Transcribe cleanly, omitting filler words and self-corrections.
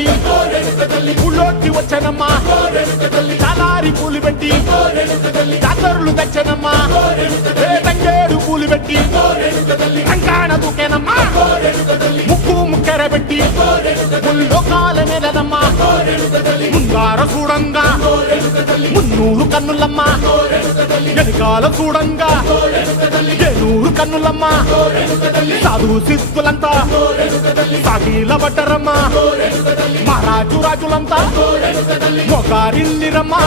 పెట్టి ఊళ్ళోకి వచ్చానమ్మా చాలారి పూలు పెట్టి జాతరులు తెచ్చానమ్మా తంగేడు పూలు పెట్టి రంగాణ దూకేనమ్మా ముక్కు ముక్కెర పెట్టి ముల్లోకాల మీదనమ్మా ముంగార చూడంగా మున్నూరు కన్నులమ్మా వెనకాల చూడంగా ఏనూరు కన్నులమ్మా సాధు సిద్ధులంతా సాగిల బట్టరమ్మా మహారాజు రాజులంతా మొగారిల్లిరమ్మా